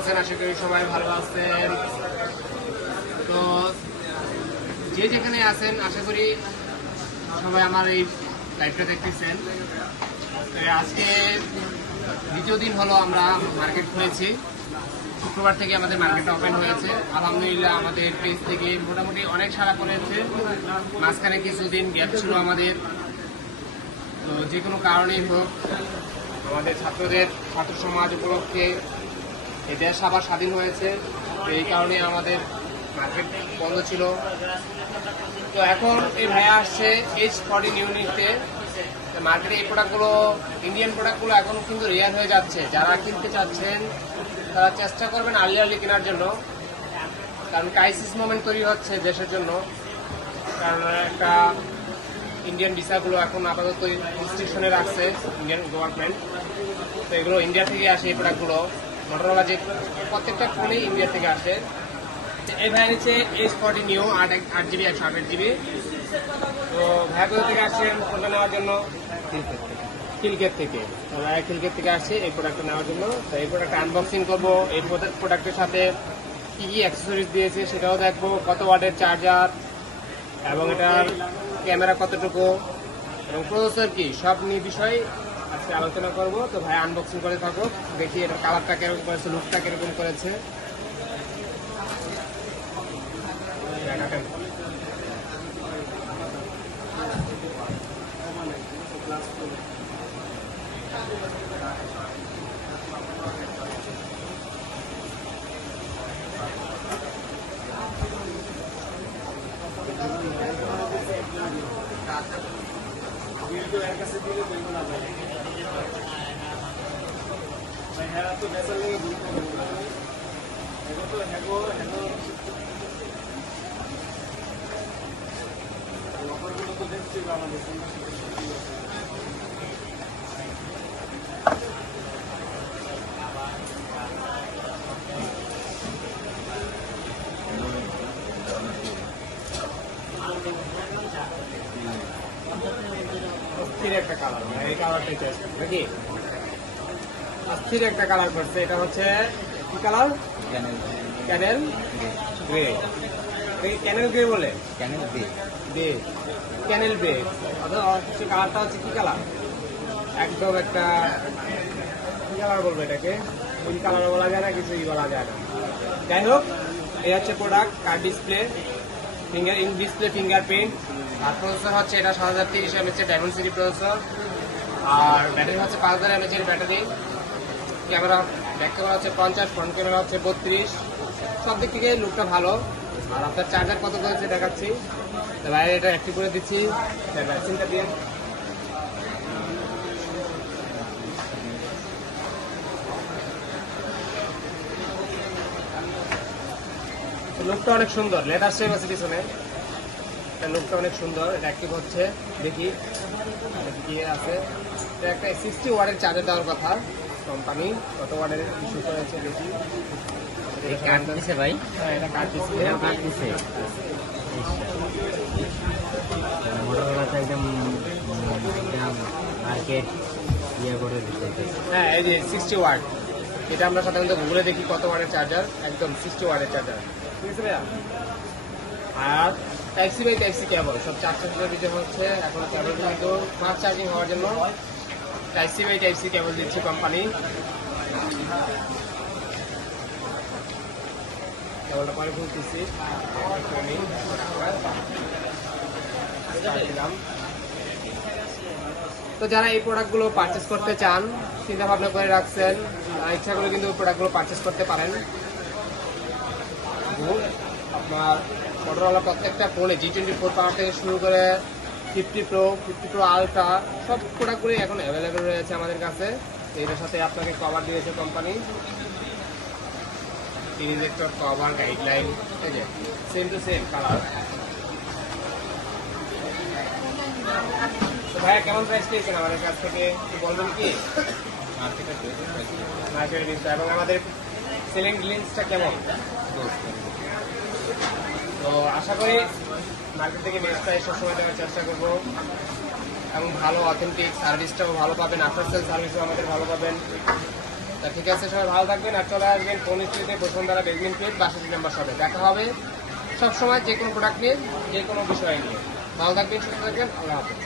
আছেন? আশা করি সবাই ভালো আছেন। তো যে যেখানে আছেন আশা করি সবাই আমার এই লাইভটা দেখতেছেন। আজকে দ্বিতীয় দিন হলো আমরা মার্কেট খুলেছি। শুক্রবার থেকে আমাদের মার্কেটটা ওপেন হয়েছে। আলহামদুলিল্লাহ আমাদের পেজ থেকে মোটামুটি অনেক সাড়া পড়েছে। মাঝখানে কিছুদিন গ্যাপ ছিল আমাদের, তো যে কোনো কারণেই হোক আমাদের ছাত্র সমাজ উপলক্ষে এই দেশ আবার স্বাধীন হয়েছে, তো এই কারণে আমাদের মার্কেট বন্ধ ছিল। তো এখন এই ভাইয়া আসছে H14 ইউনিটে। মার্কেটে এই প্রোডাক্টগুলো, ইন্ডিয়ান প্রোডাক্টগুলো এখন কিন্তু রেয়ার হয়ে যাচ্ছে। যারা কিনতে চাচ্ছেন তারা চেষ্টা করবেন আর্লি কেনার জন্য, কারণ ক্রাইসিস মোমেন্ট তৈরি হচ্ছে দেশের জন্য। কারণ একটা ইন্ডিয়ান ভিসাগুলো এখন আপাতত রেস্ট্রিকশনে রাখছে ইন্ডিয়ান গভর্নমেন্ট। তো এগুলো ইন্ডিয়া থেকে আসে এই প্রোডাক্টগুলো। মোটরোলা যে প্রত্যেকটা ফোনেই ইন্ডিয়া থেকে আসে। এই ভাইয়া নিচ্ছে H14 নিউ 8GB 128GB। তো ভাইয়া কোথা থেকে আসছেন ফোনটা নেওয়ার জন্য? খিলক্ষেত থেকে। তো ভাইয়া খিলক্ষেত থেকে আসছে এই প্রোডাক্টটা নেওয়ার জন্য। তো এই প্রোডাক্টটা আনবক্সিং করবো, এই প্রোডাক্টের সাথে কি কি অ্যাক্সেসরিজ দিয়েছে সেটাও দেখবো, কত ওয়াটের চার্জার এবং এটার ক্যামেরা কতটুকু এবং প্রসেসর কি, সব নিয়ে বিষয় আজকে আলোচনা করব। তো ভাই আনবক্সিং করে থাকো, দেখি এটার কালারটা কিরকম করেছে, লুকটা কিরকম করেছে। অস্থির একটা কালার, এই কালারটাই চয়েস করছে নাকি? অস্থির একটা কালার করছে। এটা হচ্ছে কি কালার? ক্যানেল গ্রে। ক্যানেল গ্রে বলে, ক্যানেল গ্রে। হচ্ছে কালারটা হচ্ছে কি কালার? একদম একটা কি কালার বলবো এটাকে? ওই কালার বলা যায় না, কিছুই বলা যায় না। যাই হোক, এই হচ্ছে প্রোডাক্ট। Card display, fingerprint. আর প্রসেসর হচ্ছে এটা 7030 mAh ডায়মন্ড সিটি প্রসেসর। আর ব্যাটারি হচ্ছে 5000 mAh এর ব্যাটারি। ক্যামেরা, ব্যাক ক্যামেরা হচ্ছে 50, ফ্রন্ট ক্যামেরা হচ্ছে 32। সব দিক থেকে লুকটা ভালো। আর আপনার চার্জার কত করেছে দেখাচ্ছি। তো ভাই এটা অ্যাক্টিভ করে দিচ্ছি, ভ্যাকসিনটা দিয়ে। লুকটা অনেক সুন্দর, লেদার শেপ আছে পিছনে, লুকটা অনেক সুন্দর। এটা অ্যাক্টিভ হচ্ছে, দেখি কি আছে। এটা একটা 60 ওয়াটের চার্জার দেওয়ার কথা কোম্পানি, কত ওয়াটের ইস্যু করেছে দেখি। কার্ড দিছে ভাই? হ্যাঁ, এটা কার্ড দিছে। মোটরোলাতে একদম মার্কেট ইয়ে করে দিতে। হ্যাঁ, এই যে 60 ওয়াট। এটা আমরা সাধারণত ঘুরে দেখি কত ওয়াটের চার্জার। একদম 60 ওয়াটের চার্জার, ঠিক আছে ভাইয়া? আর টাইপ-সি বাই টাইপ-সি কেবল, সব 400 ভিতরে হচ্ছে। এখন কেবল কিন্তু ফাস্ট চার্জিং হওয়ার জন্য টাইপ-সি বাই টাইপ-সি কেবল দিচ্ছে কোম্পানি। কেবলটা পরে খুলতেছি। তো যারা এই প্রোডাক্টগুলো পারচেস করতে চান, চিন্তা ভাবনা করে রাখছেন, ইচ্ছা করে কিন্তু প্রোডাক্টগুলো পারচেস করতে পারেন। আপনার মোটরোলা প্রত্যেকটা ফোনে G24 পাওয়ার থেকে শুরু করে 50 Pro আলট্রা সব প্রোডাক্টগুলোই এখন অ্যাভেলেবেল রয়েছে আমাদের কাছে। এটার সাথে আপনাকে কভার দিয়েছে কোম্পানি, ইনজেক্টর কভার, গাইডলাইন, ঠিক আছে, সেম টু সেম কালার। তো ভাইয়া কেমন প্রাইস পেয়েছেন আমাদের কাছ থেকে বলবেন কি? মার্কেটের বিষয় এবং আমাদের সেলিং লিন্সটা কেমন? তো আশা করি মার্কেট থেকে বেস্ট প্রাইস সবসময় দেওয়ার চেষ্টা করবো এবং ভালো অথেন্টিক সার্ভিসটাও ভালো পাবেন। আফটার সেল সার্ভিসও আমাদের ভালো পাবেন। তা ঠিক আছে, সবাই ভালো থাকবেন আর চলে আসবেন ফোন স্ট্রিটে বসুন্ধরা বেসমেন্ট ফিট 62 নম্বর শপে। দেখা হবে সবসময় যে কোনো প্রোডাক্ট নিয়ে, যে কোনো বিষয় নিয়ে। ভালো থাকবেন, সুস্থ থাকবেন, আল্লাহ হাফেজ।